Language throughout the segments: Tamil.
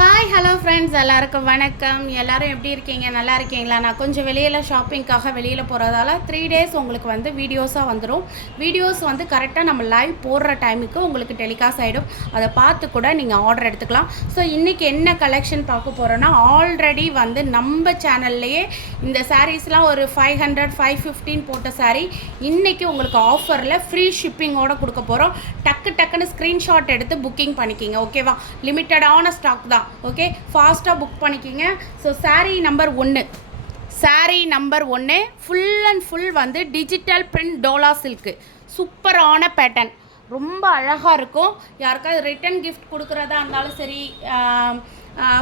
ஹாய் ஹலோ ஃப்ரெண்ட்ஸ், எல்லாருக்கும் வணக்கம். எல்லோரும் எப்படி இருக்கீங்க? நல்லா இருக்கீங்களா? நான் கொஞ்சம் வெளியில் ஷாப்பிங்காக வெளியில் போகிறதால 3 டேஸ் உங்களுக்கு வந்து வீடியோஸாக வந்துடும். வீடியோஸ் வந்து கரெக்டாக நம்ம லைவ் போடுற டைமுக்கு உங்களுக்கு டெலிகாஸ்ட் ஆகிடும். அதை பார்த்து கூட நீங்கள் ஆர்டர் எடுத்துக்கலாம். ஸோ இன்றைக்கி என்ன கலெக்ஷன் பார்க்க போகிறோன்னா, ஆல்ரெடி வந்து நம்ம சேனல்லையே இந்த சாரீஸ்லாம் ஒரு 500 515 போட்ட சாரீ இன்றைக்கி உங்களுக்கு ஆஃபரில் ஃப்ரீ ஷிப்பிங்கோடு கொடுக்க போகிறோம். டக்குன்னு ஸ்க்ரீன்ஷாட் எடுத்து புக்கிங் பண்ணிக்கிங்க. ஓகேவா? லிமிட்டடான ஸ்டாக் தான். ஓகே, ஃபாஸ்ட்டாக புக் பண்ணிக்கிங்க. So sari number 1 full and full வந்து டிஜிட்டல் பிரிண்ட் டோலா சில்க்கு. சூப்பரான பேட்டர்ன், ரொம்ப அழகாக இருக்கும். யாருக்காவது ரிட்டன் கிஃப்ட் கொடுக்குறதா இருந்தாலும் சரி,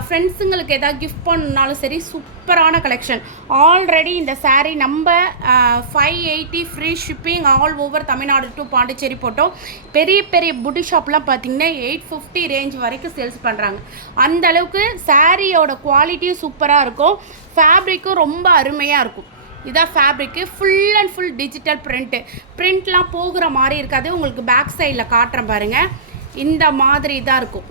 ஃப்ரெண்ட்ஸுங்களுக்கு எதாவது கிஃப்ட் பண்ணாலும் சரி, சூப்பரான கலெக்ஷன். ஆல்ரெடி இந்த சாரீ நம்ம 580 free shipping all over Tamil Nadu to Pondicherry போட்டோம். பெரிய பெரிய புட்டி ஷாப்லாம் பார்த்திங்கன்னா 850 ரேஞ்ச் வரைக்கும் சேல்ஸ் பண்ணுறாங்க. அந்தளவுக்கு சாரியோட குவாலிட்டியும் சூப்பராக இருக்கும், ஃபேப்ரிக்கும் ரொம்ப அருமையாக இருக்கும். இதான் fabric, full and full digital பிரிண்ட்லாம் போகிற மாதிரி இருக்காது. உங்களுக்கு பேக் சைடில் காட்டுறேன் பாருங்கள். இந்த மாதிரி தான் இருக்கும்.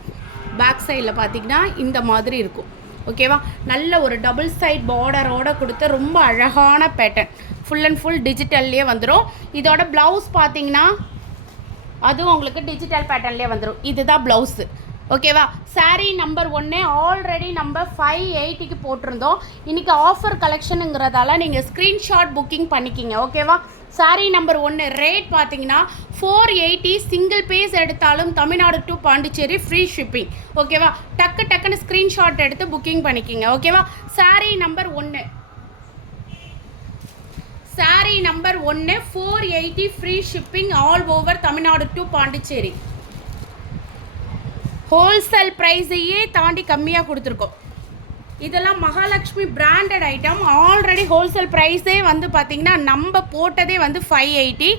பேக் சைடில் பார்த்திங்கன்னா இந்த மாதிரி இருக்கும். ஓகேவா? நல்ல ஒரு டபுள் சைட் பார்டரோடு கொடுத்து ரொம்ப அழகான பேட்டர்ன், ஃபுல் அண்ட் ஃபுல் டிஜிட்டல்லையே வந்துடும். இதோட ப்ளவுஸ் பார்த்திங்கன்னா அதுவும் உங்களுக்கு டிஜிட்டல் பேட்டர்ன்லேயே வந்துடும். இதுதான் ப்ளவுஸு. ஓகேவா? சாரீ நம்பர் 1 ஆல்ரெடி நம்ம 580க்கு போட்டிருந்தோம். இன்றைக்கி ஆஃபர் கலெக்ஷனுங்கிறதால நீங்கள் ஸ்க்ரீன்ஷாட் புக்கிங் பண்ணிக்கிங்க. ஓகேவா? சாரீ நம்பர் 1 ரேட் பார்த்தீங்கன்னா 480. சிங்கிள் பீஸ் எடுத்தாலும் Tamil Nadu to Pondicherry free shipping. ஓகேவா? டக்குன்னு ஸ்க்ரீன்ஷாட் எடுத்து புக்கிங் பண்ணிக்கிங்க. ஓகேவா? Sari number 1 480 free shipping all over Tamil Nadu to Pondicherry. Wholesale ப்ரைஸையே தாண்டி கம்மியாக கொடுத்துருக்கோம். இதெல்லாம் Mahalakshmi branded item. Already wholesale ப்ரைஸே வந்து பார்த்திங்கன்னா நம்ம போட்டதே வந்து 580.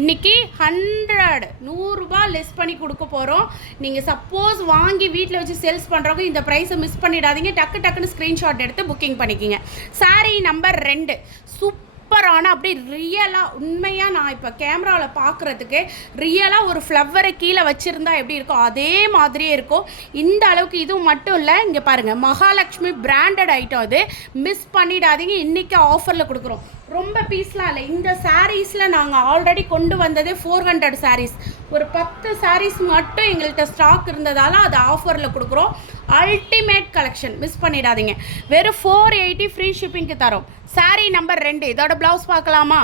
இன்றைக்கி 100 ரூபா லெஸ் பண்ணி கொடுக்க போகிறோம். நீங்கள் சப்போஸ் வாங்கி வீட்டில் வச்சு சேல்ஸ் பண்ணுறவங்க இந்த ப்ரைஸை மிஸ் பண்ணிடாதீங்க. டக்குன்னு ஸ்க்ரீன்ஷாட் எடுத்து புக்கிங் பண்ணிக்கிங்க. சாரீ நம்பர் 2 சூப்பரான, அப்படியே ரியலாக உண்மையாக நான் இப்போ கேமராவில் பார்க்குறதுக்கு ரியலாக ஒரு ஃப்ளவரை கீழே வச்சுருந்தா எப்படி இருக்கும் அதே மாதிரியே இருக்கும். இந்த அளவுக்கு. இதுவும் மட்டும் இல்லை, இங்கே பாருங்கள், மகாலட்சுமி பிராண்டட் ஐட்டம். அது மிஸ் பண்ணிடாதீங்க. இன்றைக்கி ஆஃபரில் கொடுக்குறோம். ரொம்ப பீஸ்லாம் இல்லை. இந்த சாரீஸில் நாங்கள் ஆல்ரெடி கொண்டு வந்ததே 400 சாரீஸ். ஒரு 10 சாரீஸ் மட்டும் எங்கள்கிட்ட ஸ்டாக் இருந்ததால் அது ஆஃபரில் கொடுக்குறோம். அல்டிமேட் கலெக்ஷன், மிஸ் பண்ணிடாதீங்க. வெறும் 480 ஃப்ரீ ஷிப்பிங்க்கு தரோம். சாரீ நம்பர் 2 இதோட ப்ளவுஸ் பார்க்கலாமா?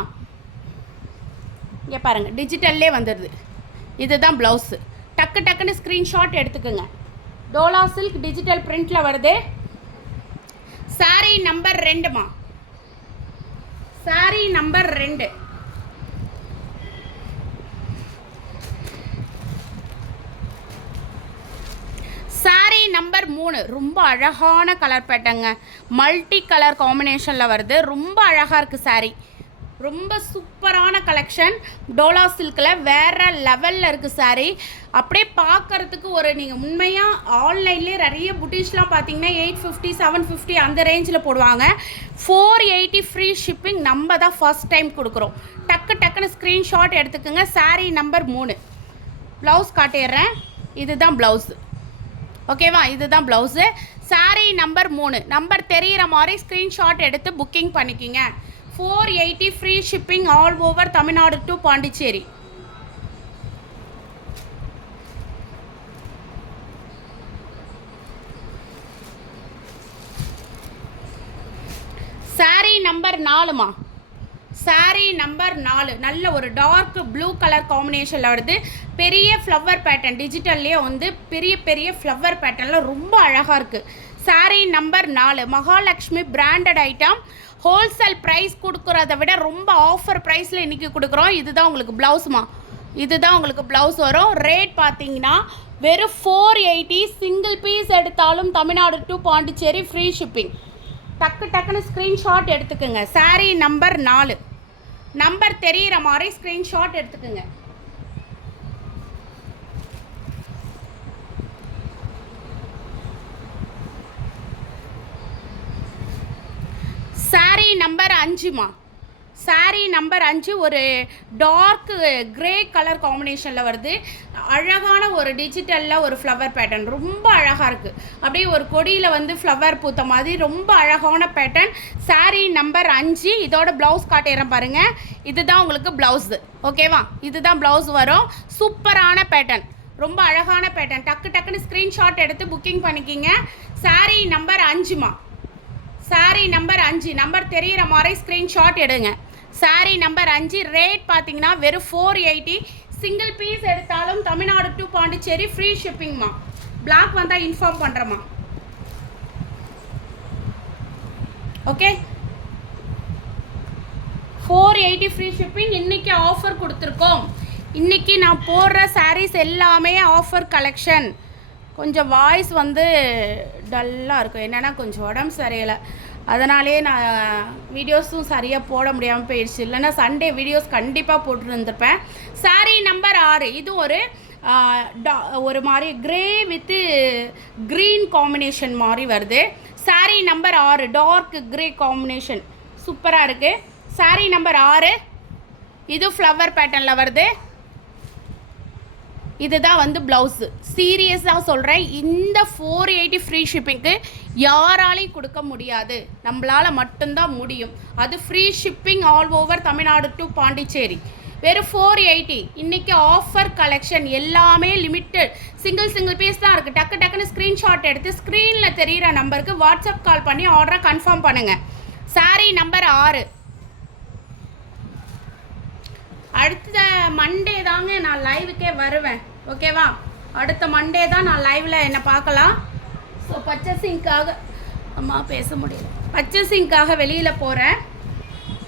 இங்கே பாருங்கள், டிஜிட்டல்லே வந்துடுது. இதுதான் ப்ளவுஸு. டக்குன்னு ஸ்க்ரீன்ஷாட் எடுத்துக்கோங்க. டோலா சில்க் டிஜிட்டல் பிரிண்டில் வருது. சாரீ நம்பர் 2மா, சாரீ நம்பர் 2 சாரீ நம்பர் 3 ரொம்ப அழகான கலர் பேட்டங்க. மல்டி கலர் காம்பினேஷனில் வருது. ரொம்ப அழகாக இருக்குது சாரீ. ரொம்ப சூப்பரான கலெக்ஷன். டோலா சில்கில் வேறு லெவலில் இருக்குது சாரீ. அப்படியே பார்க்குறதுக்கு ஒரு, நீங்கள் உண்மையாக ஆன்லைன்லேயே நிறைய புட்டிஷ்லாம் பார்த்தீங்கன்னா 850 750 அந்த ரேஞ்சில் போடுவாங்க. 480 ஃப்ரீ ஷிப்பிங் நம்ம தான் ஃபஸ்ட் டைம் கொடுக்குறோம். டக்குன்னு ஸ்க்ரீன்ஷாட் எடுத்துக்கோங்க. சாரீ நம்பர் 3 ப்ளவுஸ் காட்டிடுறேன். இதுதான் ப்ளவுஸு. ஓகேவா? இதுதான் ப்ளவுஸு. சாரீ நம்பர் 3 நம்பர் தெரிகிற மாதிரி ஸ்க்ரீன்ஷாட் எடுத்து புக்கிங் பண்ணிக்கிங்க. 480 free shipping all over Tamil Nadu to Pondicherry. Sari number 4மா, சாரீ நம்பர் 4 நல்ல ஒரு டார்க் ப்ளூ கலர் காம்பினேஷனில் வருது. பெரிய ஃப்ளவர் பேட்டர்ன், டிஜிட்டல்லே வந்து பெரிய ஃப்ளவர் பேட்டர்னில் ரொம்ப அழகாக இருக்குது. Sari number 4 Mahalakshmi branded item. Wholesale price கொடுக்குறத விட ரொம்ப ஆஃபர் ப்ரைஸில் இன்றைக்கி கொடுக்குறோம். இதுதான் உங்களுக்கு ப்ளவுஸுமா, இதுதான் உங்களுக்கு ப்ளவுஸ் வரும். ரேட் பார்த்தீங்கன்னா வெறும் 480. சிங்கிள் பீஸ் எடுத்தாலும் Tamil Nadu to Pondicherry free shipping. டக்குன்னு ஸ்க்ரீன்ஷாட் எடுத்துக்கோங்க. சாரீ நம்பர் 4 நம்பர் தெரிகிற மாதிரி ஸ்க்ரீன்ஷாட் எடுத்துக்கோங்க. சாரீ நம்பர் 5மா, சாரீ நம்பர் 5 ஒரு டார்க் கிரே கலர் காம்பினேஷனில் வருது. அழகான ஒரு டிஜிட்டலில் ஒரு ஃப்ளவர் பேட்டர்ன் ரொம்ப அழகாக இருக்குது. அப்படியே ஒரு கொடியில் வந்து ஃப்ளவர் பூத்த மாதிரி ரொம்ப அழகான பேட்டர்ன். சாரீ நம்பர் 5. இதோட ப்ளவுஸ் காட்டிடுறேன் பாருங்கள். இதுதான் உங்களுக்கு ப்ளவுஸு. ஓகேவா? இதுதான் ப்ளவுஸ் வரும். சூப்பரான பேட்டர்ன், ரொம்ப அழகான பேட்டர்ன். டக்குன்னு ஸ்க்ரீன்ஷாட் எடுத்து புக்கிங் பண்ணிக்கிங்க. சாரீ நம்பர் 5மா. சாரீ நம்பர் 5 நம்பர் தெரிகிற மாதிரி ஸ்க்ரீன்ஷாட் எடுங்க. சாரீ நம்பர் 5 ரேட் பார்த்தீங்கன்னா வெறும் 480. சிங்கிள் பீஸ் எடுத்தாலும் தமிழ்நாடு டு பாண்டிச்சேரி ஃப்ரீ ஷிப்பிங்மா. பிளாக் வந்தால் இன்ஃபார்ம் பண்ணுறேம்மா. Okay, 480 free shipping. இன்றைக்கி ஆஃபர் கொடுத்துருக்கோம். இன்றைக்கி நான் போடுற சாரீஸ் எல்லாமே ஆஃபர் கலெக்ஷன். கொஞ்சம் வாய்ஸ் வந்து டல்லாக இருக்கும், என்னென்னா கொஞ்சம் உடம்பு சரியில்லை, அதனாலே நான் வீடியோஸும் சரியாக போட முடியாமல் போயிடுச்சு. இல்லைன்னா சண்டே வீடியோஸ் கண்டிப்பாக போட்டுருந்துருப்பேன். சாரீ நம்பர் 6. இது ஒரு மாதிரி கிரே வித்து க்ரீன் காம்பினேஷன் மாதிரி வருது. Sari number 6 dark grey combination சூப்பராக இருக்குது. சாரீ நம்பர் 6 இது ஃப்ளவர் பேட்டர்னில் வருது. இதுதான் வந்து ப்ளவுஸு. சீரியஸாக சொல்கிறேன், இந்த 480 ஃப்ரீ ஷிப்பிங்க்கு யாராலையும் கொடுக்க முடியாது, நம்மளால் மட்டும்தான் முடியும். அது free shipping all over Tamil Nadu to Pondicherry. வெறும் 480. இன்றைக்கி ஆஃபர் கலெக்ஷன் எல்லாமே லிமிட்டட். சிங்கிள் பீஸ் தான் இருக்குது. டக்குன்னு ஸ்க்ரீன்ஷாட் எடுத்து ஸ்க்ரீனில் தெரிகிற நம்பருக்கு வாட்ஸ்அப் கால் பண்ணி ஆர்டரை கன்ஃபார்ம் பண்ணுங்கள். சாரீ நம்பர் 6. அடுத்த மண்டே தாங்க நான் லைவுக்கே வருவேன். ஓகேவா? அடுத்த மண்டே தான் நான் லைவில் என்னை பார்க்கலாம். ஸோ பர்ச்சேசிங்காக அம்மா பேச முடியல, பர்ச்சேசிங்காக வெளியில் போகிறேன்.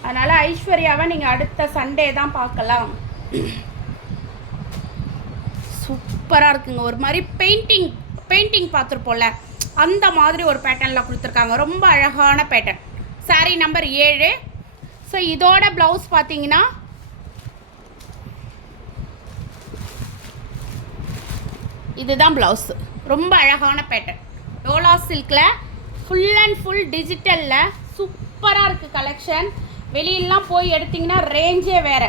அதனால் ஐஸ்வர்யாவை நீங்கள் அடுத்த சண்டே தான் பார்க்கலாம். சூப்பராக இருக்குங்க. ஒரு மாதிரி பெயிண்டிங் பார்த்துருப்போம்ல, அந்த மாதிரி ஒரு பேட்டர்னில் கொடுத்துருக்காங்க. ரொம்ப அழகான பேட்டர்ன். சாரீ நம்பர் 7. ஸோ இதோட ப்ளவுஸ் பார்த்தீங்கன்னா இதுதான் ப்ளவுஸு. ரொம்ப அழகான பேட்டர்ன். டோலா சில்கில் ஃபுல் அண்ட் ஃபுல் டிஜிட்டலில் சூப்பராக இருக்குது கலெக்ஷன். வெளியிலலாம் போய் எடுத்திங்கன்னா ரேஞ்சே வேறு.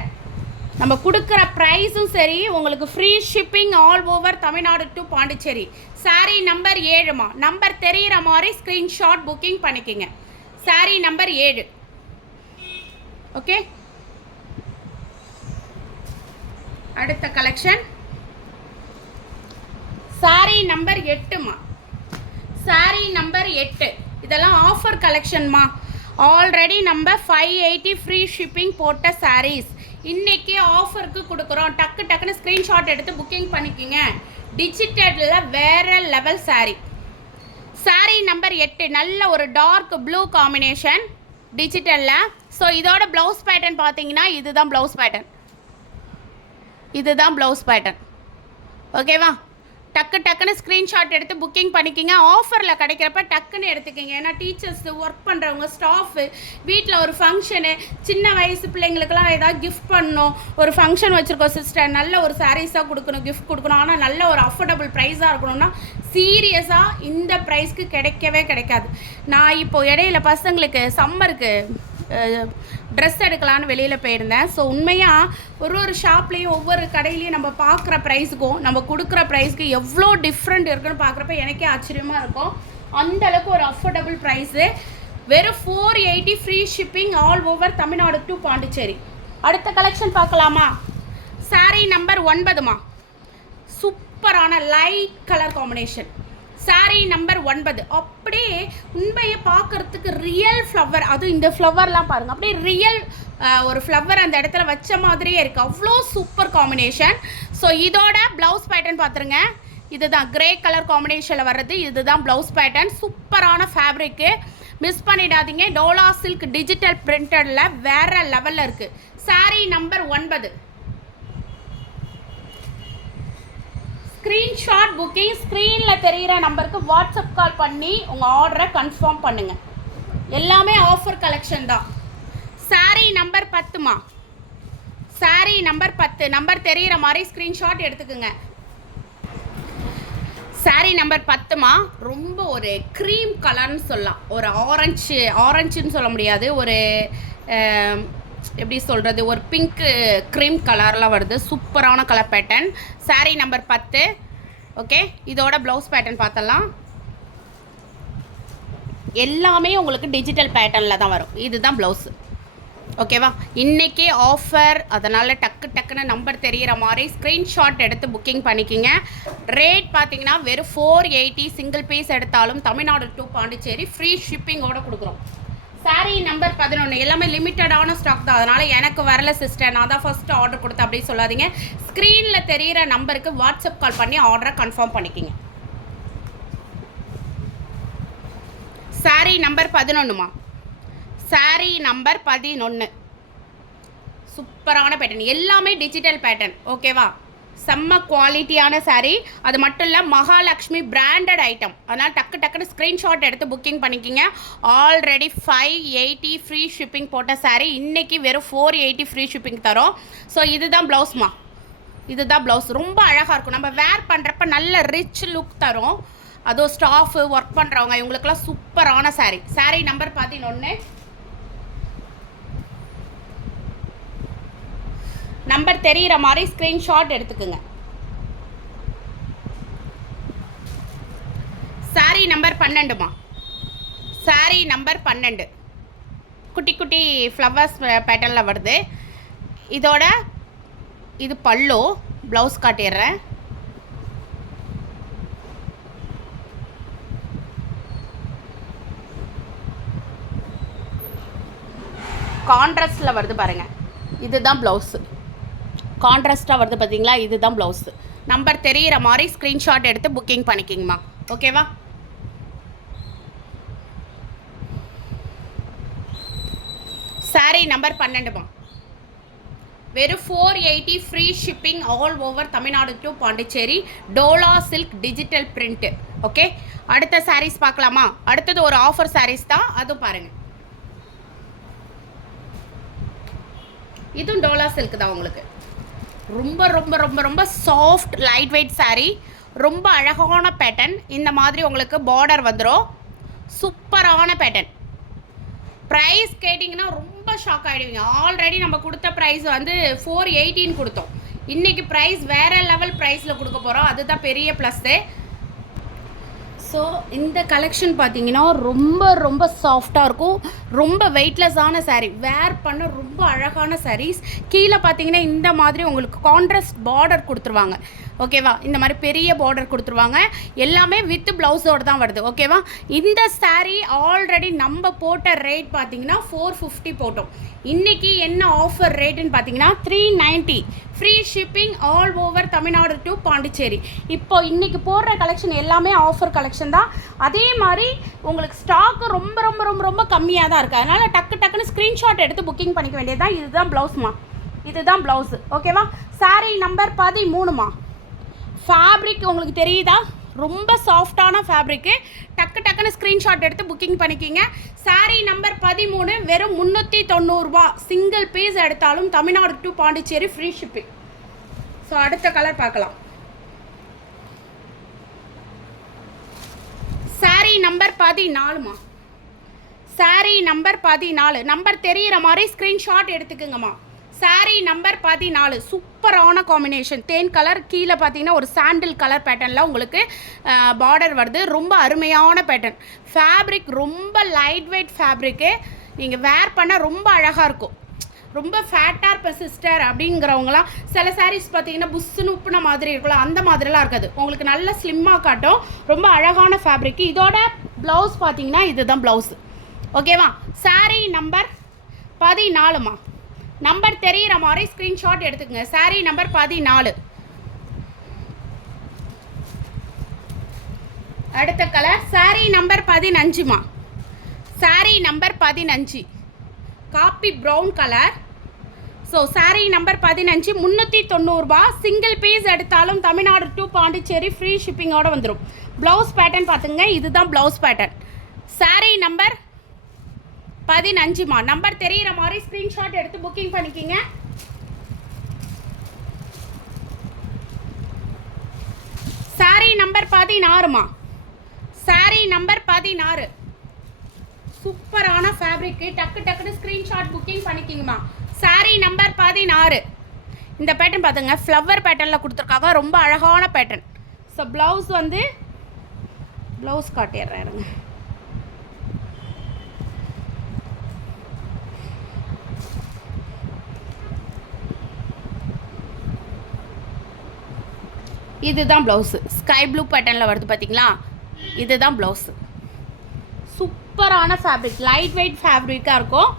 நம்ம கொடுக்குற ப்ரைஸும் சரி, உங்களுக்கு free shipping all over Tamil Nadu to Pondicherry. Sari number 7மா. நம்பர் தெரிகிற மாதிரி ஸ்க்ரீன்ஷாட் புக்கிங் பண்ணிக்கோங்க. சாரீ நம்பர் 7. ஓகே, அடுத்த கலெக்ஷன் சாரீ நம்பர் 8மா. சாரீ நம்பர் 8. இதெல்லாம் ஆஃபர் கலெக்ஷன்மா. ஆல்ரெடி நம்ம 580 ஃப்ரீ ஷிப்பிங் போட்ட சாரீஸ் இன்றைக்கி ஆஃபருக்கு கொடுக்குறோம். டக்குன்னு ஸ்க்ரீன்ஷாட் எடுத்து புக்கிங் பண்ணிக்கோங்க. டிஜிட்டலில் வேறு லெவல் சாரீ. சாரீ நம்பர் 8 நல்ல ஒரு டார்க் ப்ளூ காம்பினேஷன் டிஜிட்டலில். ஸோ இதோட ப்ளவுஸ் பேட்டர்ன் பார்த்தீங்கன்னா இதுதான் ப்ளவுஸ் பேட்டர்ன். இதுதான் ப்ளவுஸ் பேட்டர்ன். ஓகேவா? டக்குன்னு ஸ்க்ரீன்ஷாட் எடுத்து புக்கிங் பண்ணிக்கிங்க. ஆஃபரில் கிடைக்கிறப்ப டக்குன்னு எடுத்துக்கிங்க. ஏன்னா டீச்சர்ஸு, ஒர்க் பண்ணுறவங்க, ஸ்டாஃபு, வீட்டில் ஒரு ஃபங்க்ஷனு, சின்ன வயசு பிள்ளைங்களுக்கெல்லாம் ஏதாவது கிஃப்ட் பண்ணணும், ஒரு ஃபங்க்ஷன் வச்சுருக்கோம் சிஸ்டர், நல்ல ஒரு சாரீஸாக கொடுக்கணும், கிஃப்ட் கொடுக்கணும், ஆனால் நல்ல ஒரு அஃபோர்டபுள் ப்ரைஸாக இருக்கணும்னா சீரியஸாக இந்த ப்ரைஸ்க்கு கிடைக்கவே கிடைக்காது. நான் இப்போது இடையில பசங்களுக்கு சம்மருக்கு ட்ரெஸ் எடுக்கலான்னு வெளியில் போயிருந்தேன். ஸோ உண்மையாக ஒரு ஷாப்லேயும் ஒவ்வொரு கடையிலையும் நம்ம பார்க்குற ப்ரைஸுக்கும் நம்ம கொடுக்குற ப்ரைஸுக்கு எவ்வளோ டிஃப்ரெண்ட் இருக்குன்னு பார்க்குறப்ப எனக்கே ஆச்சரியமாக இருக்கும். அந்தளவுக்கு ஒரு அஃபோர்டபுள் ப்ரைஸு. வெறும் 480 free shipping all over Tamil Nadu to Pondicherry. அடுத்த கலெக்ஷன் பார்க்கலாமா? சாரீ நம்பர் 9மா. சூப்பரான light colour combination. Sari number 9. அப்படியே உண்மையை பார்க்குறதுக்கு ரியல் ஃப்ளவர், அதுவும் இந்த ஃப்ளவர்லாம் பாருங்கள், அப்படியே ரியல் ஒரு ஃப்ளவர் அந்த இடத்துல வச்ச மாதிரியே இருக்குது. அவ்வளோ சூப்பர் காம்பினேஷன். ஸோ இதோட ப்ளவுஸ் பேட்டர்ன் பார்த்துருங்க. இதுதான் கிரே கலர் காம்பினேஷனில் வர்றது. இதுதான் ப்ளவுஸ் பேட்டர்ன். சூப்பரான ஃபேப்ரிக்கு, மிஸ் பண்ணிடாதீங்க. டோலா சில்க் டிஜிட்டல் பிரிண்டடில் வேறு லெவலில் இருக்குது. சாரீ நம்பர் 9. ஸ்க்ரீன்ஷாட் புக்கிங் ஸ்க்ரீனில் தெரிகிற நம்பருக்கு வாட்ஸ்அப் கால் பண்ணி உங்கள் ஆர்டரை கன்ஃபார்ம் பண்ணுங்கள். எல்லாமே ஆஃபர் கலெக்ஷன் தான். சாரீ நம்பர் 10மா. சாரீ நம்பர் 10. நம்பர் தெரிகிற மாதிரி ஸ்க்ரீன்ஷாட் எடுத்துக்கோங்க. சாரீ நம்பர் 10மா. ரொம்ப ஒரு க்ரீம் கலர்னு சொல்லலாம். ஒரு ஆரஞ்சுன்னு சொல்ல முடியாது, ஒரு எப்படி சொல்கிறது, ஒரு பிங்க் க்ரீம் கலர்லாம் வருது. சூப்பரான colour pattern. Sari number 10. Okay, இதோட ப்ளவுஸ் பேட்டர்ன் பார்த்தலாம். எல்லாமே உங்களுக்கு டிஜிட்டல் பேட்டர்னில் தான் வரும். இதுதான் ப்ளவுஸு. ஓகேவா, இன்றைக்கே ஆஃபர், அதனால் டக்குன்னு நம்பர் தெரிகிற மாதிரி ஸ்க்ரீன்ஷாட் எடுத்து புக்கிங் பண்ணிக்கிங்க. ரேட் பார்த்தீங்கன்னா வெறும் 480. சிங்கிள் பீஸ் எடுத்தாலும் தமிழ்நாடு டு பாண்டிச்சேரி ஃப்ரீ ஷிப்பிங்கோடு கொடுக்குறோம். சாரீ நம்பர் 11. எல்லாமே லிமிட்டடான ஸ்டாக் தான், அதனால் எனக்கு வரல சிஸ்டர், நான் தான் ஃபஸ்ட்டு ஆர்டர் கொடுத்தேன் அப்படி சொல்லாதீங்க. ஸ்க்ரீனில் தெரிகிற நம்பருக்கு வாட்ஸ்அப் கால் பண்ணி ஆர்டரை கன்ஃபார்ம் பண்ணிக்கிங்க. சாரீ நம்பர் 11மா. சாரீ நம்பர் 11. சூப்பரான பேட்டர்ன், எல்லாமே டிஜிட்டல் பேட்டர்ன். ஓகேவா, செம்ம குவாலிட்டியான சாரீ. அது மட்டும் இல்லை, மகாலட்சுமி பிராண்டட் ஐட்டம். அதனால் டக்குன்னு ஸ்க்ரீன்ஷாட் எடுத்து புக்கிங் பண்ணிக்கிங்க. ஆல்ரெடி 580 ஃப்ரீ ஷிப்பிங் போட்ட சாரீ இன்றைக்கி வெறும் 480 ஃப்ரீ ஷிப்பிங் தரோம். ஸோ இதுதான் ப்ளவுஸ்மா. இதுதான் ப்ளவுஸ். ரொம்ப அழகாக இருக்கும். நம்ம வேர் பண்ணுறப்ப நல்ல ரிச் லுக் தரும். அதுவும் ஸ்டாஃபு, ஒர்க் பண்ணுறவங்க, இவங்களுக்கெல்லாம் சூப்பரான சாரீ. சாரீ நம்பர் 11. நம்பர் தெரிகிற மாதிரி ஸ்க்ரீன்ஷாட் எடுத்துக்குங்க. சாரீ நம்பர் 12மா. சாரீ நம்பர் 12. குட்டி குட்டி ஃப்ளவர்ஸ் பேட்டர்னில் வருது. இதோட இது பல்லு. ப்ளவுஸ் காட்டிடுறேன். கான்ட்ராஸ்டில் வருது பாருங்கள். இதுதான் ப்ளவுஸு. கான்ட்ராஸ்ட்டாக வருது பார்த்தீங்களா, இதுதான் ப்ளவுஸு. நம்பர் தெரிகிற மாதிரி ஸ்க்ரீன்ஷாட் எடுத்து புக்கிங் பண்ணிக்கிங்கம்மா. ஓகேவா, சாரீ நம்பர் 12மா. வெறும் 480 free shipping all over Tamil Nadu to Pondicherry. Dola silk digital print. Okay, அடுத்த சாரீஸ் பார்க்கலாமா. அடுத்தது ஒரு ஆஃபர் சாரீஸ் தான், அதுவும் பாருங்கள். இதுவும் டோலா சில்க் தான். உங்களுக்கு ரொம்ப ரொம்ப ரொம்ப ரொம்ப சாஃப்ட் லைட் வெயிட் சாரீ. ரொம்ப அழகான பேட்டர்ன். இந்த மாதிரி உங்களுக்கு பார்டர் வந்துடும். சூப்பரான பேட்டர்ன். ப்ரைஸ் கேட்டிங்கன்னா ரொம்ப ஷாக் ஆகிடுவீங்க. ஆல்ரெடி நம்ம கொடுத்த ப்ரைஸ் வந்து 480 கொடுத்தோம். இன்றைக்கி ப்ரைஸ் வேறு லெவல் ப்ரைஸில் கொடுக்க போகிறோம். அதுதான் பெரிய ப்ளஸ்ஸு. ஸோ இந்த கலெக்ஷன் பார்த்தீங்கன்னா ரொம்ப ரொம்ப சாஃப்டாக இருக்கும். ரொம்ப வெயிட்லெஸ்ஸான சாரீ. வேர் பண்ண ரொம்ப அழகான சாரீஸ். கீழே பார்த்தீங்கன்னா இந்த மாதிரி உங்களுக்கு கான்ட்ராஸ்ட் பார்டர் கொடுத்துருவாங்க. ஓகேவா, இந்த மாதிரி பெரிய பார்டர் கொடுத்துருவாங்க. எல்லாமே வித் ப்ளவுஸோடு தான் வருது. ஓகேவா, இந்த சாரீ ஆல்ரெடி நம்ம போட்ட ரேட் பார்த்தீங்கன்னா 450 போட்டோம். இன்றைக்கி என்ன ஆஃபர் ரேட்டுன்னு பார்த்தீங்கன்னா 390 free shipping all over Tamil Nadu to Pondicherry. இப்போ இன்றைக்கி போடுற கலெக்ஷன் எல்லாமே ஆஃபர் கலெக்ஷன் தான். அதே மாதிரி உங்களுக்கு ஸ்டாக்கு ரொம்ப ரொம்ப ரொம்ப ரொம்ப கம்மியாக தான் இருக்குது. அதனால் டக்குன்னு ஸ்க்ரீன்ஷாட் எடுத்து புக்கிங் பண்ணிக்க வேண்டியது தான். இதுதான் ப்ளவுஸ்மா. இதுதான் ப்ளவுஸு. ஓகேவா, சாரீ நம்பர் 13மா. ஃபேப்ரிக் உங்களுக்கு தெரியுதா, ரொம்ப சாஃப்டான ஃபேப்ரிக்கு. டக்குன்னு ஸ்க்ரீன்ஷாட் எடுத்து புக்கிங் பண்ணிக்கிங்க. சாரீ நம்பர் 13 வெறும் 390 ரூபா. சிங்கிள் பீஸ் எடுத்தாலும் Tamil Nadu to Pondicherry free shipping. So அடுத்த கலர் பார்க்கலாம். சாரீ நம்பர் 14மா. சாரீ நம்பர் 14. நம்பர் தெரிகிற மாதிரி ஸ்க்ரீன்ஷாட் எடுத்துக்குங்கம்மா. சாரீ நம்பர் 14. சூப்பரான காம்பினேஷன். தேன் கலர், கீழே பார்த்தீங்கன்னா ஒரு சாண்டில் கலர் பேட்டர்னில் உங்களுக்கு பார்டர் வருது. ரொம்ப அருமையான பேட்டர்ன். ஃபேப்ரிக் ரொம்ப லைட் வெயிட் ஃபேப்ரிக்கு. நீங்கள் வேர் பண்ண ரொம்ப அழகாக இருக்கும். ரொம்ப ஃபேட்டாக இருப்பேன் சிஸ்டர் அப்படிங்கிறவங்களாம் சில சாரீஸ் பார்த்தீங்கன்னா புஷ்ஷுன்னு உப்புன மாதிரி இருக்கலாம். அந்த மாதிரிலாம் இருக்காது. உங்களுக்கு நல்ல ஸ்லிம்மாக காட்டும். ரொம்ப அழகான ஃபேப்ரிக்கு. இதோட ப்ளவுஸ் பார்த்தீங்கன்னா இதுதான் ப்ளவுஸு. ஓகேவா, சாரீ நம்பர் 14மா. நம்பர் தெரிகிற மாதிரி ஸ்க்ரீன்ஷாட் எடுத்துக்கங்க. சாரீ நம்பர் 14. அடுத்த கலர் சாரீ நம்பர் 15மா. Sari number 15 coffee brown colour. So sari number 15 390 ரூபா. சிங்கிள் பீஸ் எடுத்தாலும் தமிழ்நாடு டு பாண்டிச்சேரி ஃப்ரீ ஷிப்பிங்கோடு வந்துடும். ப்ளவுஸ் பேட்டர்ன் பார்த்துங்க. இதுதான் ப்ளவுஸ் பேட்டர்ன். சாரீ நம்பர் 15மா. நம்பர் தெரிகிற மாதிரி ஸ்க்ரீன்ஷாட் எடுத்து புக்கிங் பண்ணிக்கிங்க. சாரீ நம்பர் 16மா. சாரீ நம்பர் 16 சூப்பரான ஃபேப்ரிக்கு. டக்குன்னு ஸ்க்ரீன்ஷாட் புக்கிங் பண்ணிக்கிங்கம்மா. சாரீ நம்பர் 16. இந்த பேட்டர்ன் பார்த்துங்க, ஃப்ளவர் பேட்டர்னில் கொடுத்துருக்காங்க, ரொம்ப அழகான பேட்டர்ன். ஸோ ப்ளவுஸ் வந்து ப்ளவுஸ் காட்டிடுறேன். இதுதான் ப்ளவுஸு, ஸ்கை ப்ளூ பேட்டர்னில் வருது பார்த்தீங்களா, இதுதான் ப்ளவுஸு. சூப்பரான ஃபேப்ரிக், லைட் வெயிட் ஃபேப்ரிக்காக இருக்கும்.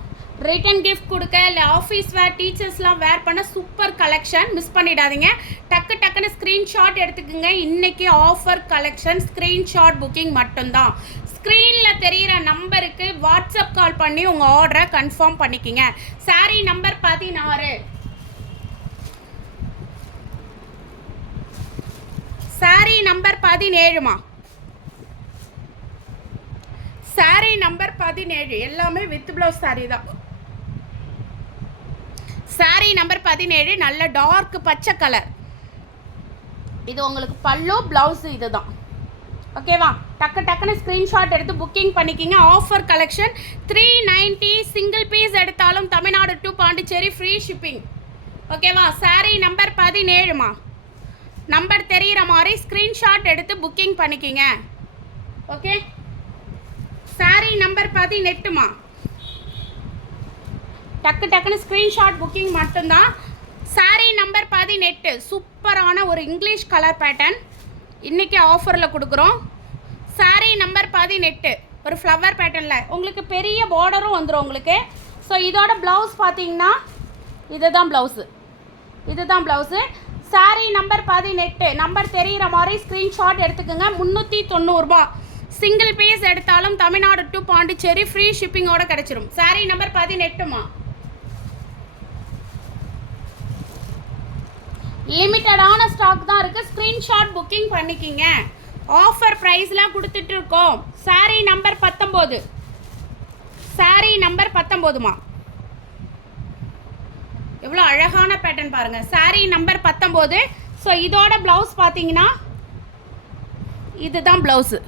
ரிட்டன் கிஃப்ட் கொடுக்க இல்லை ஆஃபீஸ் வேர், டீச்சர்ஸ்லாம் வேர் பண்ண சூப்பர் கலெக்ஷன், மிஸ் பண்ணிடாதீங்க. டக்குன்னு ஸ்க்ரீன்ஷாட் எடுத்துக்கோங்க. இன்றைக்கி ஆஃபர் கலெக்ஷன், ஸ்க்ரீன்ஷாட் புக்கிங் மட்டும்தான். ஸ்க்ரீனில் தெரிகிற நம்பருக்கு வாட்ஸ்அப் கால் பண்ணி உங்கள் ஆர்டரை கன்ஃபார்ம் பண்ணிக்கிங்க. சாரீ நம்பர் 16. சாரீ நம்பர் 17மா, சாரீ நம்பர் 17 எல்லாமே வித் ப்ளவுஸ் சாரீ தான். சாரீ நம்பர் 17 நல்ல டார்க் பச்சை கலர். இது உங்களுக்கு பல்லு, ப்ளவுஸ் இதுதான். ஓகேவா, டக்குன்னு ஸ்க்ரீன்ஷாட் எடுத்து புக்கிங் பண்ணிக்கிங்க. ஆஃபர் கலெக்ஷன் 390, சிங்கிள் பீஸ் எடுத்தாலும் Tamil Nadu to Pondicherry free shipping. ஓகேவா, சாரீ நம்பர் 17மா, நம்பர் தெரிகிற மாதிரி ஸ்க்ரீன்ஷாட் எடுத்து புக்கிங் பண்ணிக்கிங்க. ஓகே, சாரீ நம்பர் 18மா, டக்குன்னு ஸ்க்ரீன்ஷாட் புக்கிங் மட்டும்தான். சாரீ நம்பர் 18 சூப்பரான ஒரு இங்கிலீஷ் கலர் பேட்டர்ன், இன்றைக்கி ஆஃபரில் கொடுக்குறோம். சாரீ நம்பர் 18 ஒரு ஃப்ளவர் பேட்டர்னில் உங்களுக்கு பெரிய பார்டரும் வந்துடும் உங்களுக்கு. ஸோ இதோட ப்ளவுஸ் பார்த்தீங்கன்னா இதுதான் ப்ளவுஸு, இதுதான் ப்ளவுஸு. சாரீ நம்பர் 18 நம்பர் தெரிகிற மாதிரி ஸ்க்ரீன்ஷாட் எடுத்துக்கோங்க. 390 ரூபா, சிங்கிள் பீஸ் எடுத்தாலும் தமிழ்நாடு டு பாண்டிச்சேரி ஃப்ரீ ஷிப்பிங்கோடு கிடச்சிரும். சாரீ நம்பர் 18மா, லிமிட்டடான ஸ்டாக் தான் இருக்குது, ஸ்க்ரீன்ஷாட் புக்கிங் பண்ணிக்கிங்க. ஆஃபர் ப்ரைஸ்லாம் கொடுத்துட்ருக்கோம். சாரீ நம்பர் 19. சாரீ நம்பர் 19மா, எவ்வளோ அழகான பேட்டர்ன் பாருங்கள். சாரீ நம்பர் 19. ஸோ இதோட ப்ளவுஸ் பார்த்தீங்கன்னா இதுதான் ப்ளவுஸு.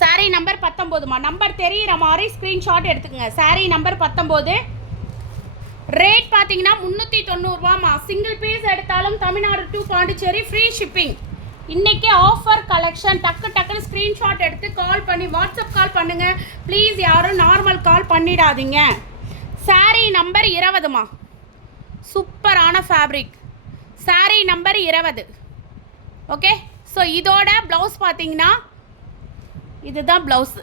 சாரீ நம்பர் 19மா, நம்பர் தெரிகிற மாதிரி ஸ்க்ரீன்ஷாட் எடுத்துக்கோங்க. சாரீ நம்பர் 19. ரேட் பார்த்தீங்கன்னா 390 ரூபாமா, சிங்கிள் பீஸ் எடுத்தாலும் Tamil Nadu to Pondicherry free shipping. இன்றைக்கி ஆஃபர் கலெக்ஷன், டக்குன்னு ஸ்க்ரீன்ஷாட் எடுத்து கால் பண்ணி வாட்ஸ்அப் கால் பண்ணுங்கள் ப்ளீஸ், யாரும் நார்மல் கால் பண்ணிடாதீங்க. சாரீ நம்பர் 20மா, சூப்பரான fabric. Sari number 20. Okay, so இதோட ப்ளவுஸ் பார்த்தீங்கன்னா இதுதான் ப்ளவுஸு.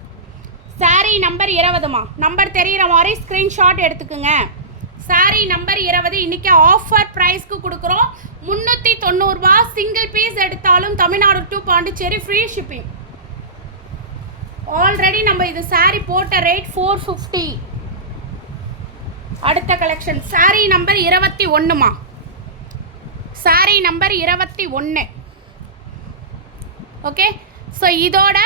சாரீ நம்பர் 20மா, நம்பர் தெரிகிற மாதிரி ஸ்க்ரீன்ஷாட் எடுத்துக்குங்க. சாரீ நம்பர் 20 இன்றைக்கி ஆஃபர் ப்ரைஸ்க்கு கொடுக்குறோம். 390 ரூபா, சிங்கிள் பீஸ் எடுத்தாலும் Tamil Nadu to Pondicherry free shipping. Already நம்ம இது சாரீ போட்ட ரேட் 450. அடுத்த கலெக்ஷன் சாரீ நம்பர் 21மா, சாரீ நம்பர் 21. ஓகே, ஸோ இதோட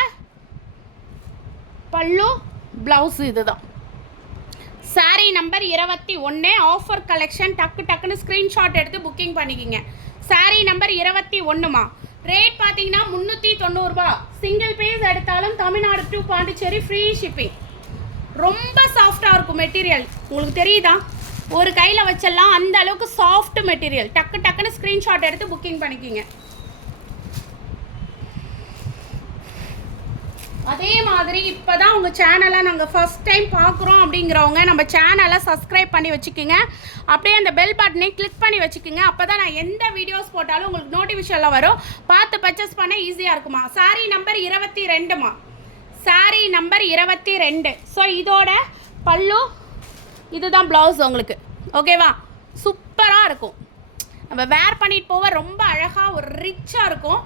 பல்லு, ப்ளவுஸ் இதுதான். சாரீ நம்பர் 21 ஆஃபர் கலெக்ஷன், டக்குன்னு ஸ்க்ரீன்ஷாட் எடுத்து புக்கிங் பண்ணிக்கிங்க. சாரீ நம்பர் 21மா, ரேட் பார்த்தீங்கன்னா 390 ரூபா, சிங்கிள் பீஸ் எடுத்தாலும் Tamil Nadu to Pondicherry free shipping. ரொம்ப சாஃப்டாக இருக்கும் மெட்டீரியல், உங்களுக்கு தெரியுதா, ஒரு கையில் வச்சிடலாம் அந்த அளவுக்கு சாஃப்ட் மெட்டீரியல். டக்குன்னு ஸ்க்ரீன்ஷாட் எடுத்து புக்கிங் பண்ணிக்கிங்க. அதே மாதிரி இப்போ தான் உங்கள் சேனலை நாங்கள் ஃபஸ்ட் டைம் பார்க்குறோம் அப்படிங்கிறவங்க நம்ம சேனலை சப்ஸ்கிரைப் பண்ணி வச்சுக்கோங்க. அப்படியே அந்த பெல் பட்டனையும் கிளிக் பண்ணி வச்சுக்கோங்க. அப்போ தான் நான் எந்த வீடியோஸ் போட்டாலும் உங்களுக்கு நோட்டிஃபிகேஷனில் வரும், பார்த்து பர்ச்சேஸ் பண்ண ஈஸியாக இருக்குமா. சாரீ நம்பர் 22மா, சாரீ நம்பர் 22. ஸோ இதோட பல்லு, இதுதான் ப்ளவுஸ் உங்களுக்கு. ஓகேவா, சூப்பராக இருக்கும், நம்ம வேர் பண்ணிட்டு போக ரொம்ப அழகாக ஒரு ரிச்சாக இருக்கும்.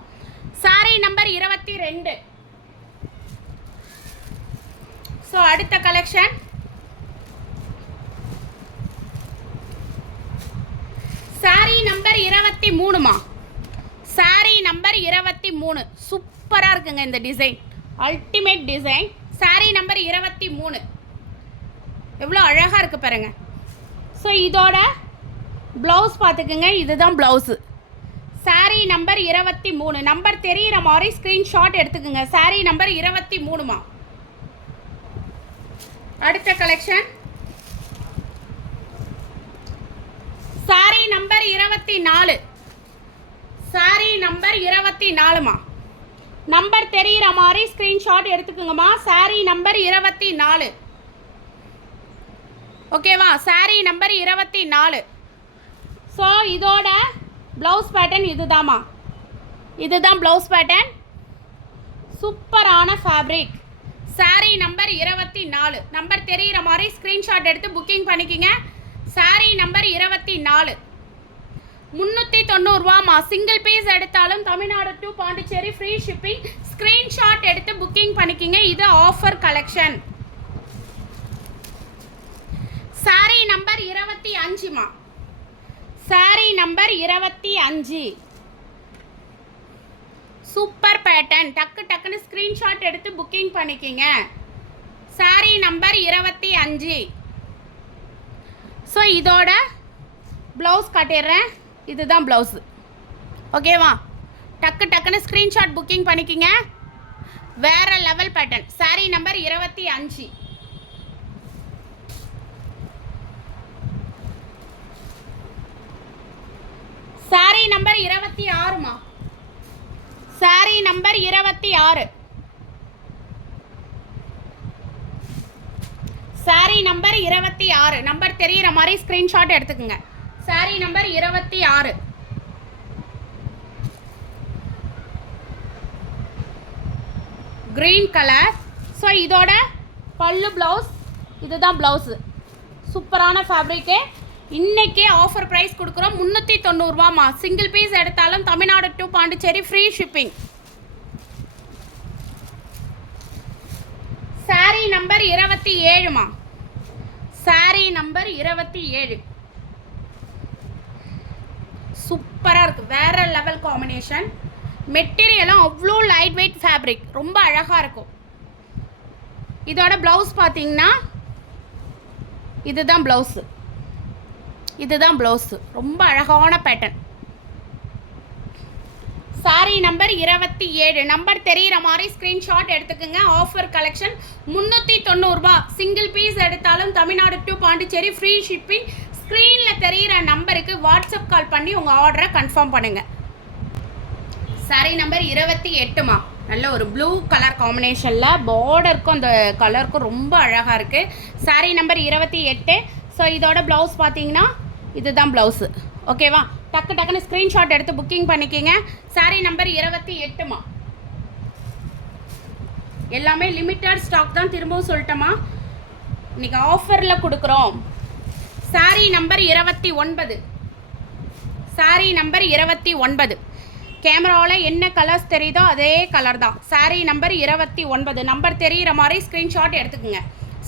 சாரீ நம்பர் 22. ஸோ அடுத்த கலெக்ஷன் சாரீ நம்பர் 23மா, சாரீ நம்பர் 23 சூப்பராக இருக்குங்க இந்த design, ultimate design. Sari number 23 எவ்வளோ அழகாக இருக்குது பாருங்க. ஸோ இதோட ப்ளவுஸ் பார்த்துக்குங்க, இதுதான் ப்ளவுஸு. சாரீ நம்பர் 23 நம்பர் தெரிகிற மாதிரி ஸ்க்ரீன்ஷாட் எடுத்துக்குங்க. சாரீ நம்பர் 23மா. அடுத்த collection sari number 24. Sari number 24மா. நம்பர் தெரிகிற மாதிரி ஸ்க்ரீன்ஷாட் எடுத்துக்கோங்கம்மா. சாரி நம்பர் 24. ஓகேவா? சாரி நம்பர் 24. ஸோ இதோட ப்ளவுஸ் பேட்டர்ன் இதுதாம்மா. இதுதான் ப்ளவுஸ் பேட்டர்ன். சூப்பரான ஃபேப்ரிக். சாரி நம்பர் 24. நம்பர் தெரிகிற மாதிரி ஸ்க்ரீன்ஷாட் எடுத்து புக்கிங் பண்ணிக்கிங்க. சாரி நம்பர் 24 390 ரூபாமா. சிங்கிள் பீஸ் எடுத்தாலும் Tamil Nadu to Pondicherry free shipping. Screenshot எடுத்து புக்கிங் பண்ணிக்கிங்க. இது offer collection. Sari number 25மா. Sorry number 25. Super pattern. டக்கு டக்குன்னு ஸ்க்ரீன்ஷாட் எடுத்து புக்கிங் பண்ணிக்கிங்க. சாரி நம்பர் 25. ஸோ இதோட ப்ளவுஸ் காட்டிடுறேன். இதுதான் ப்ளவுஸு. ஓகேவா? டக்கு டக்குன்னு ஸ்க்ரீன்ஷாட் புக்கிங் பண்ணிக்கிங்க. வேறு level pattern. Sari number 25. Sari number 26மா. Sari number 26. Sari number 26. Number தெரிகிற மாதிரி ஸ்க்ரீன்ஷாட் எடுத்துக்கோங்க. Sari number 26. Green colour. So இதோட பல்லு ப்ளவுஸ். இதுதான் ப்ளவுஸு. சூப்பரான ஃபேப்ரிக்கு. இன்றைக்கே ஆஃபர் ப்ரைஸ் கொடுக்குறோம். 390 ரூபாமா. சிங்கிள் பீஸ் எடுத்தாலும் Tamil Nadu to Pondicherry free shipping. Sari number 27மா. சாரி நம்பர் 27. சூப்பராக இருக்குது. வேறு லெவல் காம்பினேஷன். மெட்டீரியலும் அவ்வளோ லைட் வெயிட் ஃபேப்ரிக். ரொம்ப அழகாக இருக்கும். இதோட ப்ளவுஸ் பார்த்தீங்கன்னா இதுதான் ப்ளவுஸு. இதுதான் ப்ளவுஸு. ரொம்ப அழகான பேட்டர்ன். சாரி நம்பர் 27. நம்பர் தெரிகிற மாதிரி ஸ்க்ரீன்ஷாட் எடுத்துக்கோங்க. ஆஃபர் கலெக்ஷன் 390 ரூபா. சிங்கிள் பீஸ் எடுத்தாலும் Tamil Nadu to Pondicherry free shipping. ஸ்க்ரீனில் தெரிகிற நம்பருக்கு வாட்ஸ்அப் கால் பண்ணி உங்கள் ஆர்டரை கன்ஃபார்ம் பண்ணுங்கள். சாரி நம்பர் 28மா. நல்ல ஒரு ப்ளூ கலர் காம்பினேஷனில் பார்டருக்கும் அந்த கலருக்கும் ரொம்ப அழகாக இருக்குது. Sorry number 28. ஸோ இதோட ப்ளவுஸ் பார்த்தீங்கன்னா இதுதான் ப்ளவுஸு. ஓகேவா? டக்கு டக்குன்னு ஸ்க்ரீன்ஷாட் எடுத்து புக்கிங் பண்ணிக்கிங்க. சாரி நம்பர் 28மா. எல்லாமே லிமிட்டட் ஸ்டாக் தான். திரும்பவும் சொல்லிட்டோமா, இன்றைக்கி ஆஃபரில் கொடுக்குறோம். சாரி நம்பர் 29. சாரி நம்பர் 29. கேமராவில் என்ன கலர்ஸ் தெரியுதோ அதே கலர் தான். Sorry number 29. நம்பர் தெரிகிற மாதிரி ஸ்க்ரீன்ஷாட் எடுத்துக்கோங்க.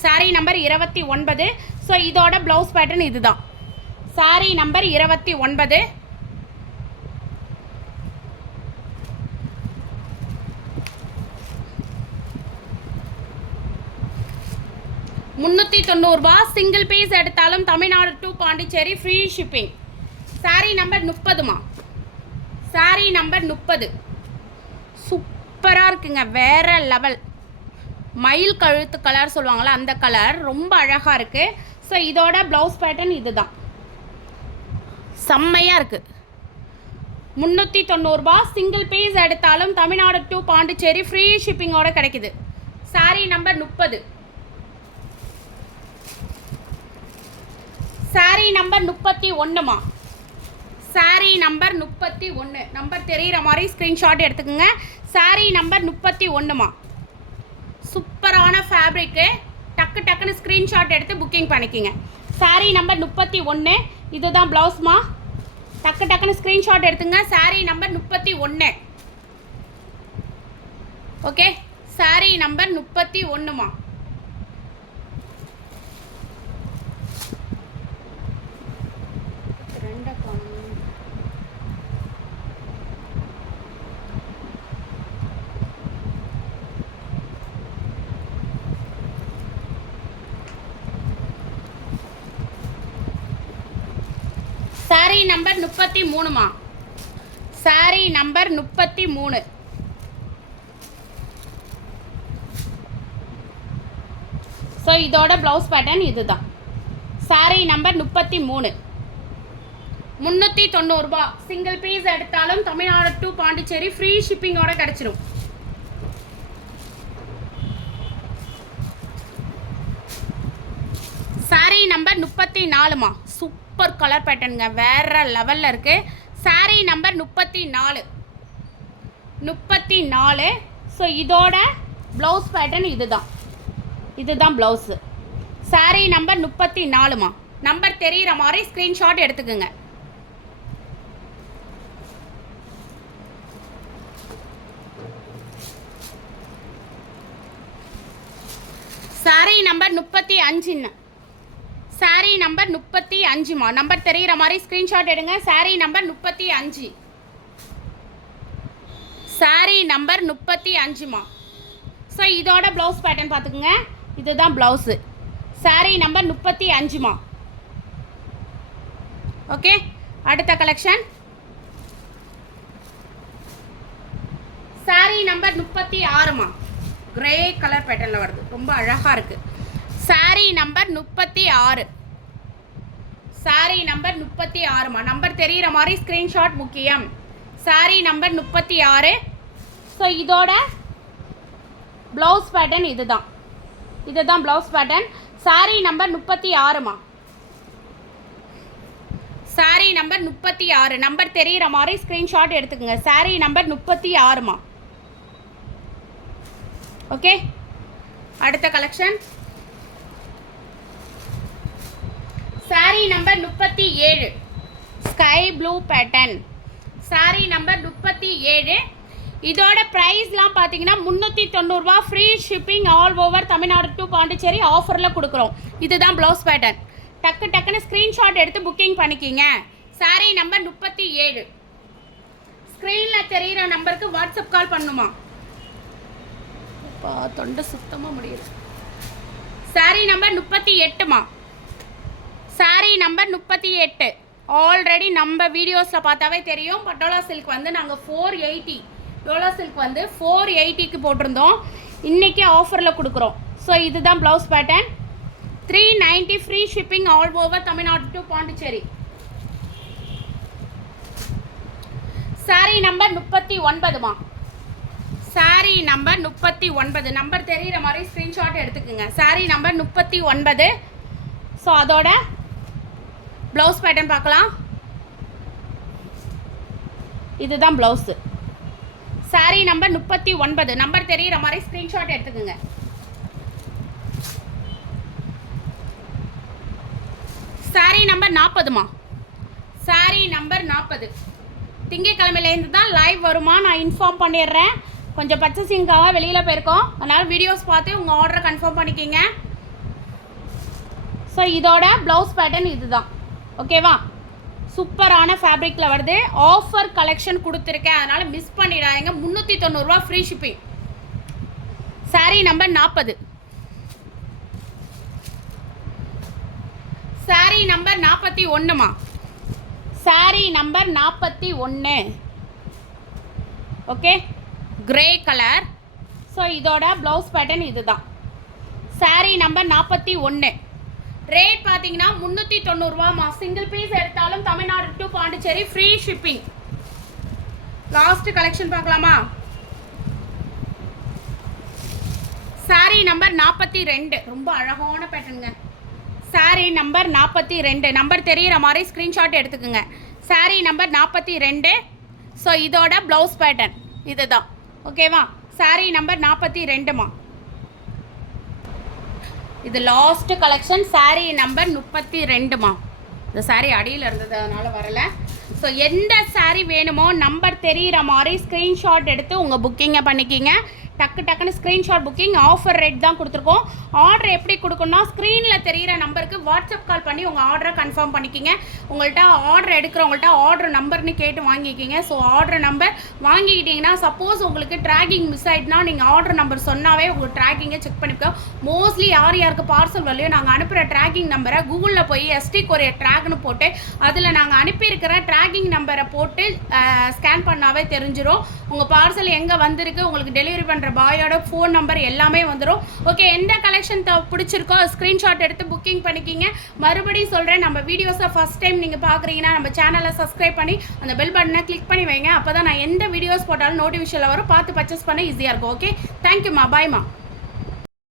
சாரி நம்பர் 29. ஸோ இதோட ப்ளவுஸ் பேட்டர்ன் இதுதான். சாரி நம்பர் 29. ₹390. சிங்கிள் பீஸ் எடுத்தாலும் Tamil Nadu to Pondicherry free shipping. Sari number 30மா. சாரி நம்பர் 30. சூப்பராக இருக்குங்க. வேறு லெவல். மயில் கழுத்து கலர் சொல்லுவாங்களா, அந்த கலர் ரொம்ப அழகாக இருக்குது. ஸோ இதோட ப்ளவுஸ் பேட்டர்ன் இதுதான். செம்மையாக இருக்குது. ₹390. சிங்கிள் பீஸ் எடுத்தாலும் தமிழ்நாடு டு பாண்டிச்சேரி ஃப்ரீ ஷிப்பிங்கோடு கிடைக்குது. சாரி நம்பர் 30. சாரி நம்பர் 31மா. சாரி நம்பர் 31. நம்பர் தெரிகிற மாதிரி ஸ்க்ரீன்ஷாட் எடுத்துக்கோங்க. சாரி நம்பர் 31மா. சூப்பரான ஃபேப்ரிக்கு. டக்கு டக்குன்னு ஸ்க்ரீன்ஷாட் எடுத்து புக்கிங் பண்ணிக்கிங்க. சாரி நம்பர் 31. இதுதான் ப்ளவுஸ்மா. டக்கு டக்குன்னு ஸ்க்ரீன்ஷாட் எடுத்துங்க. Sari number 31. Okay. Sari number 31மா. சாரி நம்பர் 33மா. சாரி நம்பர் 33. ஸோ இதோட ப்ளவுஸ் பேட்டர்ன் இதுதான். சாரி நம்பர் 33. 390 சிங்கிள் பீஸ் எடுத்தாலும் தமிழ்நாடு டு பாண்டிச்சேரி ஃப்ரீ ஷிப்பிங்கோட கிடச்சிரும். சாரீ நம்பர் 34மா, சூப்பர் கலர் பேட்டர்னுங்க, வேற லெவலில் இருக்குது. சாரீ நம்பர் 34. ஸோ இதோட ப்ளவுஸ் பேட்டர்ன் இதுதான் ப்ளவுஸு. சாரீ நம்பர் 34மா, நம்பர் தெரிகிற மாதிரி ஸ்க்ரீன்ஷாட் எடுத்துக்கோங்க. சாரீ நம்பர் 35. சாரீ நம்பர் 35மா, நம்பர் தெரிகிற மாதிரி ஸ்க்ரீன்ஷாட் எடுங்க. சாரீ நம்பர் 35. சாரீ நம்பர் 35மா. ஸோ இதோட ப்ளவுஸ் பேட்டர்ன் பார்த்துக்குங்க, இதுதான் ப்ளவுஸு. சாரீ நம்பர் 35மா. ஓகே, அடுத்த கலெக்ஷன் சாரீ நம்பர் 36மா, கிரே கலர் பேட்டர்னில் வருது, ரொம்ப அழகாக இருக்குது. சாரீ நம்பர் 36. சாரீ நம்பர் 36மா, நம்பர் தெரிகிற மாதிரி ஸ்க்ரீன்ஷாட் முக்கியம். சாரீ நம்பர் 36. ஸோ இதோட ப்ளவுஸ் பேட்டர்ன் இதுதான் ப்ளவுஸ் பேட்டர்ன். சாரீ நம்பர் 36மா. சாரீ நம்பர் 36, நம்பர் தெரிகிற மாதிரி ஸ்க்ரீன்ஷாட் எடுத்துக்கோங்க. சாரீ நம்பர் 36மா. ஓகே, அடுத்த collection sari number 37, sky blue pattern. Sari number 37. இதோட ப்ரைஸ்லாம் பார்த்தீங்கன்னா 390 free shipping all over Tamil Nadu to Pondicherry ஆஃபரில் கொடுக்குறோம். இதுதான் ப்ளவுஸ் பேட்டர்ன். டக்குன்னு ஸ்க்ரீன்ஷாட் எடுத்து புக்கிங் பண்ணிக்கிங்க. சாரீ நம்பர் 37. ஸ்க்ரீனில் தெரிகிற நம்பருக்கு வாட்ஸ்அப் கால் பண்ணுமா? தொண்டை சுத்தமாக முடியுது. சாரீ நம்பர் 38மா. சாரீ நம்பர் 38. ஆல்ரெடி நம்ம வீடியோஸில் பார்த்தாவே தெரியும். பட்டோலா சில்க் வந்து நாங்கள் 480, டோலா சில்க் வந்து 480க்கு போட்டிருந்தோம். இன்றைக்கி ஆஃபரில் கொடுக்குறோம். ஸோ இதுதான் blouse pattern. 390 free shipping all over Tamil Nadu to Pondicherry. Sari number 39மா. சாரீ நம்பர் 39, நம்பர் தெரிகிற மாதிரி ஸ்க்ரீன்ஷாட் எடுத்துக்கோங்க. சாரீ நம்பர் 39. ஸோ அதோட ப்ளவுஸ் பேட்டர்ன் பார்க்கலாம், இதுதான் ப்ளவுஸு. சாரீ நம்பர் 39, நம்பர் தெரிகிற மாதிரி ஸ்க்ரீன்ஷாட் எடுத்துக்கோங்க. சாரீ நம்பர் 40மா. சாரீ நம்பர் 40. திங்கக்கிழமையிலேருந்து தான் லைவ் வருமா, நான் இன்ஃபார்ம் பண்ணிடுறேன். கொஞ்சம் பர்ச்சேசிங்காக வெளியில் போயிருக்கோம், அதனால் வீடியோஸ் பார்த்து உங்கள் ஆர்டரை கன்ஃபார்ம் பண்ணிக்கிங்க. ஸோ இதோட ப்ளவுஸ் பேட்டர்ன் இதுதான். ஓகேவா, சூப்பரான ஃபேப்ரிக்கில் வருது. ஆஃபர் கலெக்ஷன் கொடுத்துருக்கேன், அதனால் மிஸ் பண்ணிடாதீங்க. 390 free shipping. Sari number 40. Sari number 41மா. Sari number 41. Okay, grey colour. So இதோட ப்ளவுஸ் பேட்டர்ன் இதுதான். சாரீ நம்பர் 41. ரேட் பார்த்தீங்கன்னா 390 சிங்கிள் பீஸ் எடுத்தாலும் Tamil Nadu to Pondicherry free shipping. Last collection பார்க்கலாமா? சாரீ நம்பர் 42, ரொம்ப அழகான பேட்டர்னுங்க. சாரீ நம்பர் 42, நம்பர் தெரிகிற மாதிரி ஸ்க்ரீன்ஷாட் எடுத்துக்கோங்க. சாரீ நம்பர் 42. ஸோ இதோட ப்ளவுஸ் பேட்டர்ன் இதுதான். ஓகேவா, சாரீ நம்பர் 42மா. இது லாஸ்ட் கலெக்ஷன். சாரீ நம்பர் 32மா. இந்த சாரீ அடியில் இருந்தது, அதனால் வரலை. ஸோ எந்த சாரீ வேணுமோ நம்பர் தெரிகிற மாதிரி ஸ்க்ரீன்ஷாட் எடுத்து உங்கள் புக்கிங்கை பண்ணிக்கிங்க. டக்குன்னு ஸ்க்ரீன்ஷாட் புக்கிங். ஆஃபர் ரேட் தான் கொடுத்துருக்கோம். ஆர்டர் எப்படி கொடுக்கணும்னா ஸ்க்ரீனில் தெரிகிற நம்பருக்கு வாட்ஸ்அப் கால் பண்ணி உங்கள் ஆர்டரை கன்ஃபார்ம் பண்ணிக்கிங்க. உங்கள்கிட்ட ஆர்டர் எடுக்கிறவங்கள்ட்ட ஆர்டர் நம்பர்னு கேட்டு வாங்கிக்கிங்க. ஸோ ஆர்டர் நம்பர் வாங்கிக்கிட்டிங்கன்னா சப்போஸ் உங்களுக்கு ட்ராக்கிங் மிஸ் ஆகிட்டுனா நீங்கள் ஆர்டர் நம்பர் சொன்னாவே உங்கள் ட்ராக்கிங்கை செக் பண்ணிக்கோ. மோஸ்ட்லி யாருக்கு பார்சல் வரலையோ நாங்கள் அனுப்புகிற ட்ராக்கிங் நம்பரை கூகுளில் போய் எஸ்டி கொரியர் ட்ராக்னு போட்டு அதில் நாங்கள் அனுப்பியிருக்கிற ட்ராக்கிங் நம்பரை போட்டு ஸ்கேன் பண்ணாவே தெரிஞ்சிடும். உங்கள் பார்சல் எங்கே வந்திருக்கு, உங்களுக்கு டெலிவரி பண்ணுற பண்ணுற பாயோட ஃபோன் நம்பர் எல்லாமே வந்துடும். ஓகே, எந்த கலெக்ஷன் பிடிச்சிருக்கோ ஸ்க்ரீன்ஷாட் எடுத்து புக்கிங் பண்ணிக்கிங்க. மறுபடியும் சொல்கிறேன், நம்ம வீடியோஸை ஃபஸ்ட் டைம் நீங்கள் பார்க்குறீங்கன்னா நம்ம சேனலை சப்ஸ்கிரைப் பண்ணி அந்த பெல் பட்டனை கிளிக் பண்ணி வைங்க. அப்போ தான் நான் எந்த வீடியோஸ் போட்டாலும் நோட்டிஃபிகேஷனில் வரும், பார்த்து பர்ச்சேஸ் பண்ண ஈஸியாக இருக்கும். ஓகே, தேங்க்யூம்மா, பாய்மா.